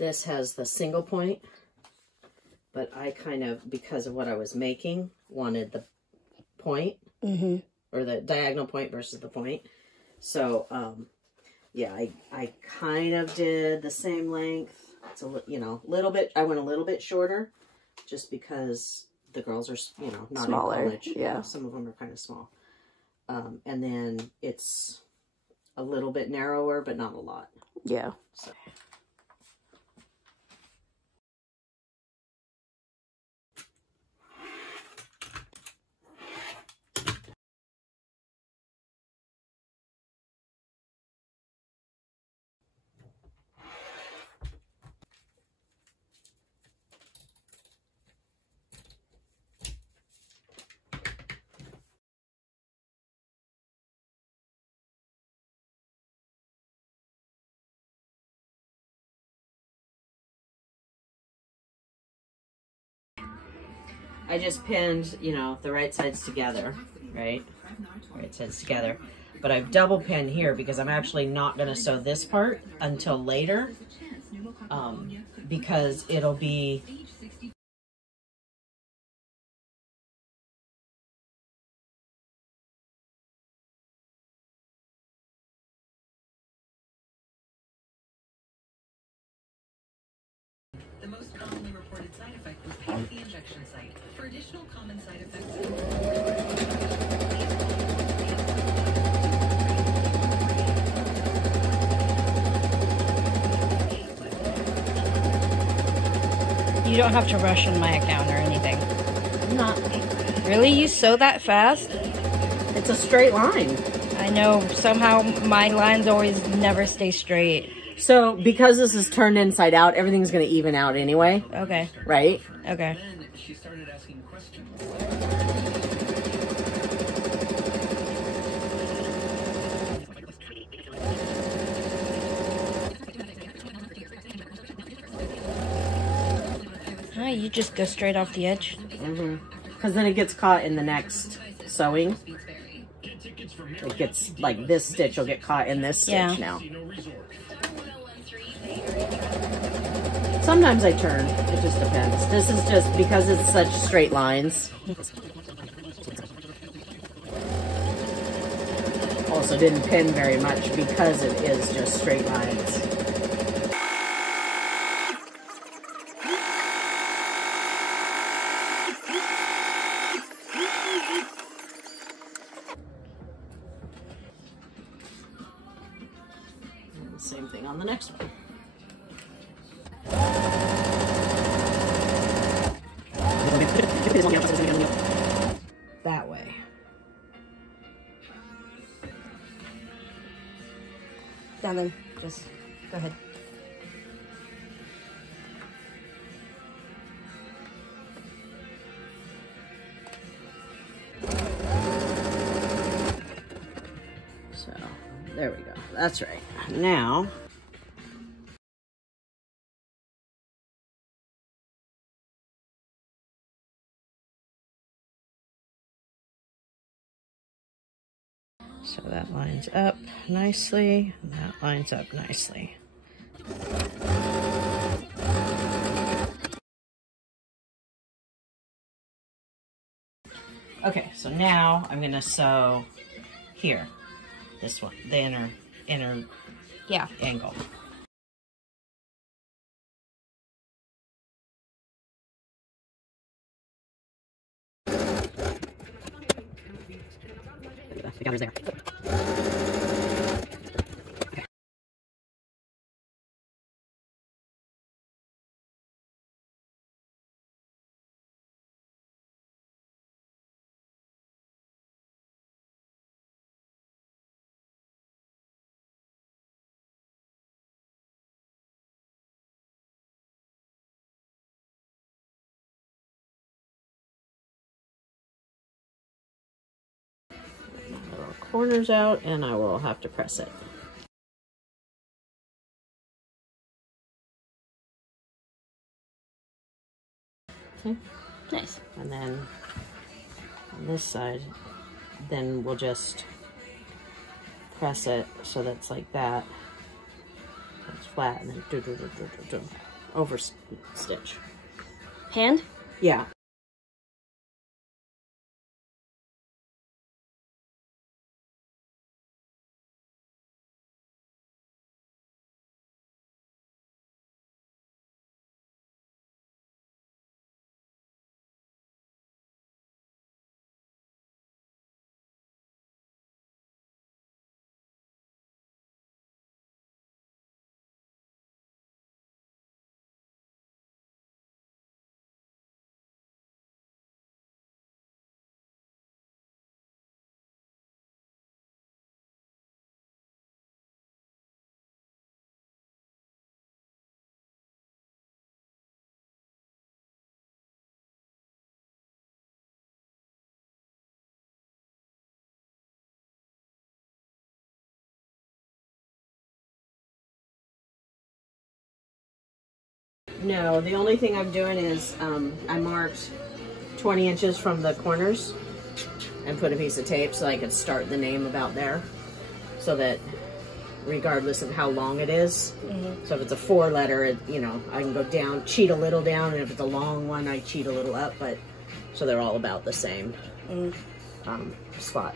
This has the single point, but I kind of, because of what I was making, wanted the point, or the diagonal point versus the point. So, yeah, I kind of did the same length. It's a, you know, little bit, I went a little bit shorter just because the girls are, you know, not smaller in college. Yeah. You know, some of them are kind of small. And then it's a little bit narrower, but not a lot. Yeah. So. I just pinned, you know, the right sides together, right? Right sides together. But I've double pinned here because I'm actually not going to sew this part until later. Because it'll be... The most commonly reported side effect was pain at the injection site. For additional common side effects, you don't have to rush on my account or anything. Not really? You sew that fast? It's a straight line. I know. Somehow my lines always never stay straight. So, because this is turned inside out, everything's going to even out anyway. Okay. Right? Okay. then she started asking questions. Oh, you just go straight off the edge? Because then it gets caught in the next sewing. It gets, like, this stitch will get caught in this stitch now. Sometimes I turn. It just depends. This is just because it's such straight lines. Also didn't pin very much because it is just straight lines. And same thing on the next one. That way. Down then. Just go ahead. So, there we go. That's right. Now... So that lines up nicely, and that lines up nicely. Okay, so now I'm gonna sew here, this one, the inner angle. The counter's there. Okay. Little corners out, and I will have to press it. Okay. Nice. And then on this side, then we'll just press it so that's like that. It's flat, and then do. over stitch. Hand? Yeah. No, the only thing I'm doing is I marked 20 inches from the corners and put a piece of tape so I could start the name about there, so that regardless of how long it is, so if it's a 4-letter, you know, I can go down, cheat a little down, and if it's a long one, I cheat a little up, but so they're all about the same spot.